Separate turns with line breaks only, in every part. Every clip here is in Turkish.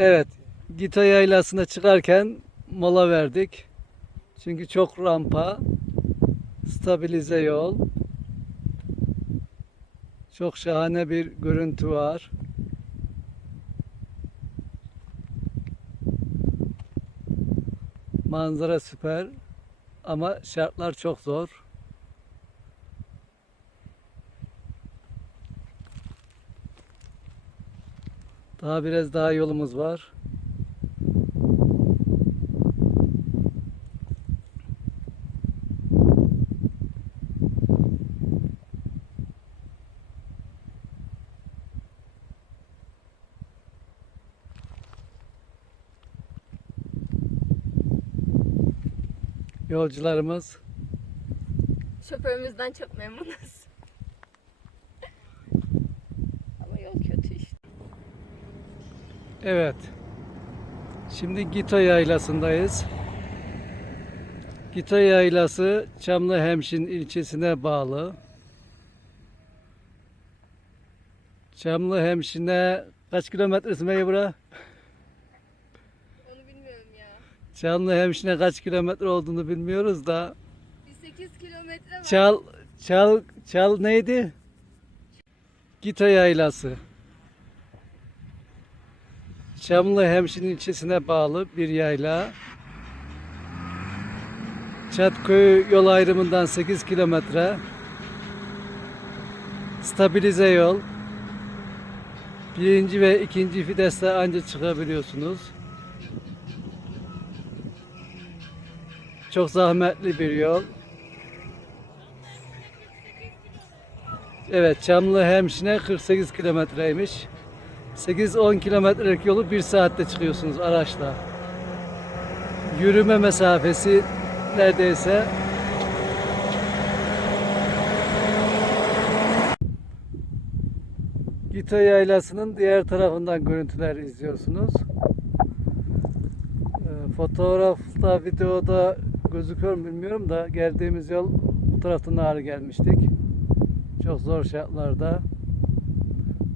Evet, Gita Yaylası'na çıkarken mola verdik. Çünkü çok rampa, stabilize yol. Çok şahane bir görüntü var. Manzara süper ama şartlar çok zor. Daha biraz daha yolumuz var. Yolcularımız
Şoförümüzden çok memnunuz. Ama yol kötü işte.
Evet. Şimdi Gita Yaylası'ndayız. Gita Yaylası Çamlıhemşin ilçesine bağlı. Çamlıhemşin'e kaç kilometresi Meybura?
Onu bilmiyorum ya.
Çamlıhemşin'e kaç kilometre olduğunu bilmiyoruz da.
Bir 8 kilometre var.
Çal, çal, çal neydi? Gita Yaylası. Çamlıhemşin ilçesine bağlı bir yayla. Çatköy yol ayrımından 8 kilometre. Stabilize yol. Birinci ve ikinci viteste ancak çıkabiliyorsunuz. Çok zahmetli bir yol. Evet, Çamlı Hemşine 48 kilometreymiş. 8-10 kilometrelik yolu 1 saatte çıkıyorsunuz araçla. Yürüme mesafesi neredeyse Gita Yaylası'nın diğer tarafından görüntüler izliyorsunuz. Ee, Fotoğrafta, videoda gözüküyor mu bilmiyorum da geldiğimiz yol bu taraftan ağrı gelmiştik. Çok zor şartlarda.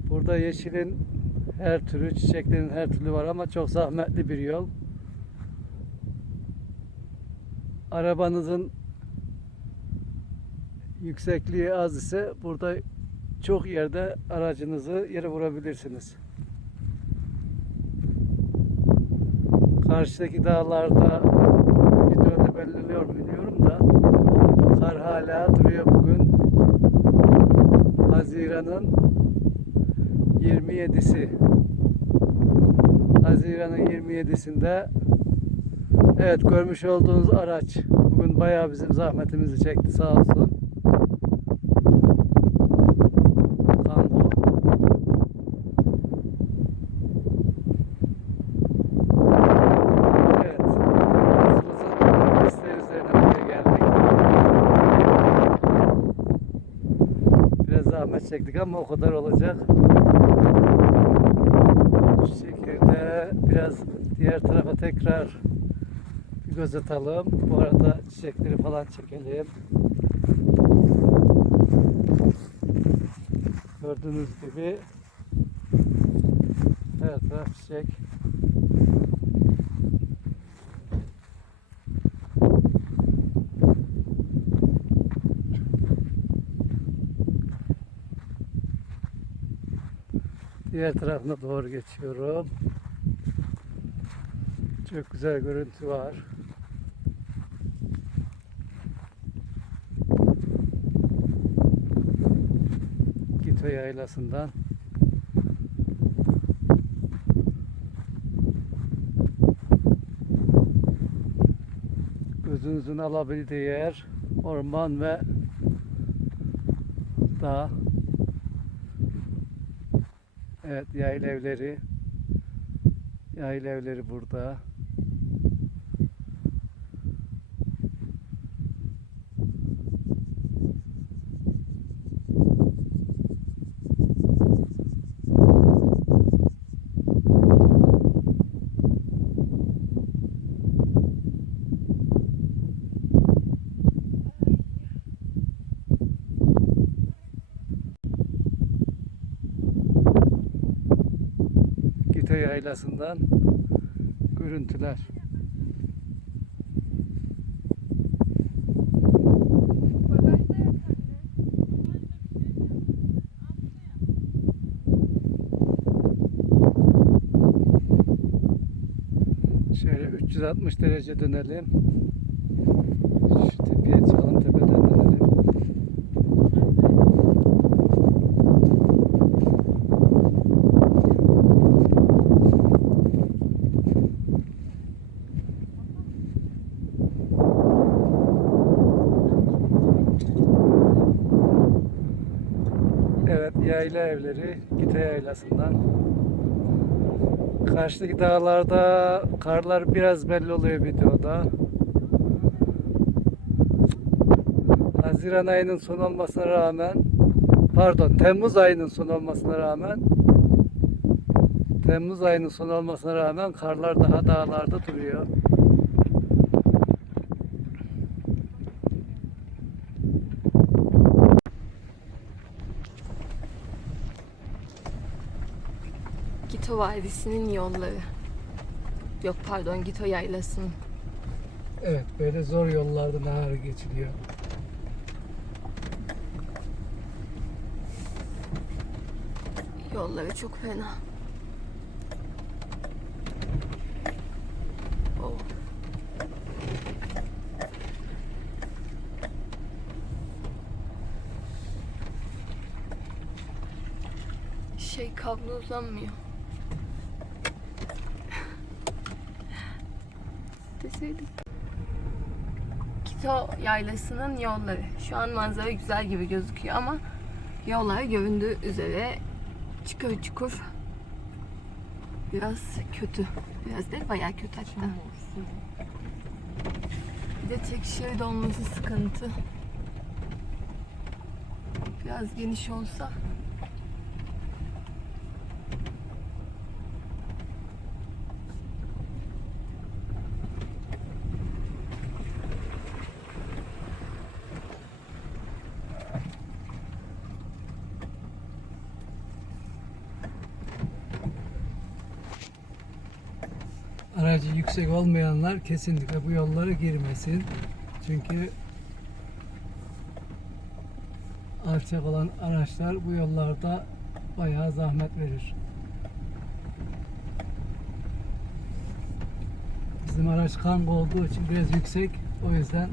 Burada yeşilin her türü, çiçeklerin her türlü var ama çok zahmetli bir yol. Arabanızın yüksekliği az ise burada çok yerde aracınızı yere vurabilirsiniz. Karşıdaki dağlarda videoda belirliyor mu bilmiyorum da kar hala duruyor bugün. Haziran'ın 27'si. Haziran'ın 27'sinde Evet görmüş olduğunuz araç bugün bayağı bizim zahmetimizi çekti sağ olsun. Çektik ama o kadar olacak. Şu şekilde biraz diğer tarafa tekrar bir göz atalım. Bu arada çiçekleri falan çekelim. Gördüğünüz gibi her taraf çiçek. Diğer tarafına doğru geçiyorum. Çok güzel görüntü var. Gito yaylasından. Gözünüzün alabildiği yer orman ve dağ. Evet yayla evleri. Yayla evleri burada. Gita Yaylası'ndan görüntüler. Şöyle 360 derece dönelim. Şu tepeye çıkalım tepeden dönelim. Evet yayla evleri Gite Yaylası'ndan. Karşıdaki dağlarda karlar biraz belli oluyor videoda. Haziran ayının son olmasına rağmen pardon Temmuz ayının son olmasına rağmen Temmuz ayının son olmasına rağmen karlar daha dağlarda duruyor.
Gito Vadisi'nin yolları. Yok pardon Gito Yaylası'nın.
Evet böyle zor yollardan ağır geçiliyor.
Yolları çok fena. Oh. Şey kablo uzanmıyor. Deseydim. Kito yaylasının yolları. Şu an manzara güzel gibi gözüküyor ama yollar göründüğü üzere çukur çukur. Biraz kötü. Biraz değil bayağı kötü hatta. Bir de tek şerit olması sıkıntı. Biraz geniş olsa.
Aracı yüksek olmayanlar kesinlikle bu yollara girmesin. Çünkü alçak olan araçlar bu yollarda bayağı zahmet verir. Bizim araç kanka olduğu için biraz yüksek. O yüzden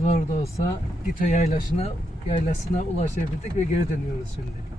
zor da olsa Gito yaylasına, yaylasına ulaşabildik ve geri dönüyoruz şimdi.